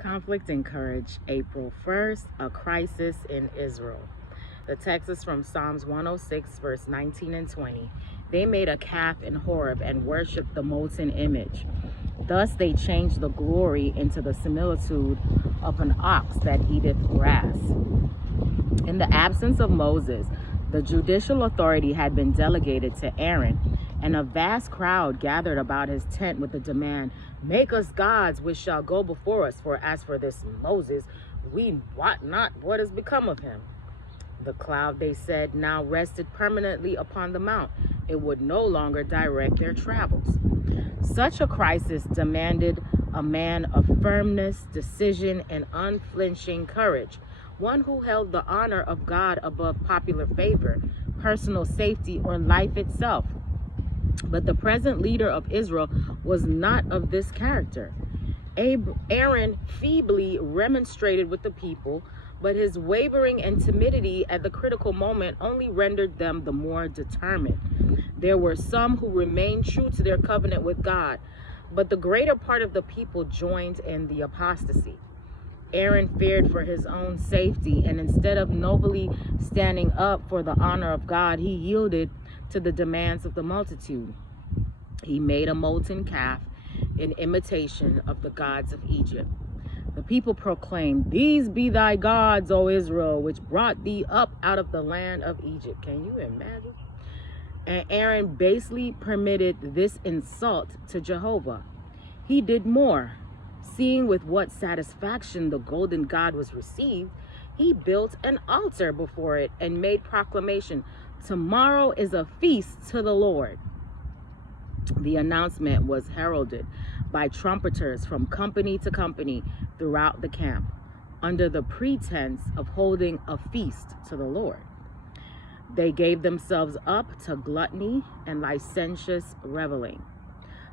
Conflict and Courage, April 1st, a crisis in Israel. The text is from Psalms 106, verse 19 and 20. They made a calf in Horeb and worshipped the molten image. Thus they changed the glory into the similitude of an ox that eateth grass. In the absence of Moses, the judicial authority had been delegated to Aaron, and a vast crowd gathered about his tent with the demand, "Make us gods which shall go before us, for as for this Moses, we wot not what has become of him." The cloud, they said, now rested permanently upon the mount. It would no longer direct their travels. Such a crisis demanded a man of firmness, decision, and unflinching courage, one who held the honor of God above popular favor, personal safety, or life itself. But the present leader of Israel was not of this character. Aaron feebly remonstrated with the people, but his wavering and timidity at the critical moment only rendered them the more determined. There were some who remained true to their covenant with God, but the greater part of the people joined in the apostasy. Aaron feared for his own safety, and instead of nobly standing up for the honor of God, he yielded to the demands of the multitude. He made a molten calf in imitation of the gods of Egypt. The people proclaimed, "These be thy gods, O Israel, which brought thee up out of the land of Egypt." Can you imagine? And Aaron basely permitted this insult to Jehovah. He did more. Seeing with what satisfaction the golden god was received, he built an altar before it and made proclamation, "Tomorrow is a feast to the Lord." The announcement was heralded by trumpeters from company to company throughout the camp, under the pretense of holding a feast to the Lord. They gave themselves up to gluttony and licentious reveling.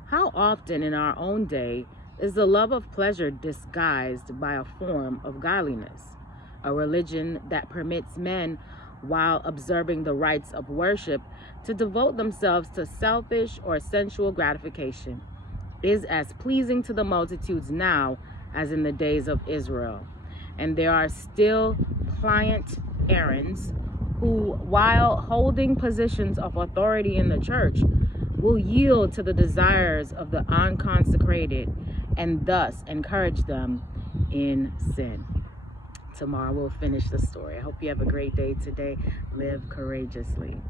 How often in our own day is the love of pleasure disguised by a form of godliness? A religion that permits men, while observing the rites of worship, to devote themselves to selfish or sensual gratification, is as pleasing to the multitudes now as in the days of Israel. And there are still pliant Aarons who, while holding positions of authority in the church, will yield to the desires of the unconsecrated and thus encourage them in sin. Tomorrow we'll finish the story. I hope you have a great day today. Live courageously.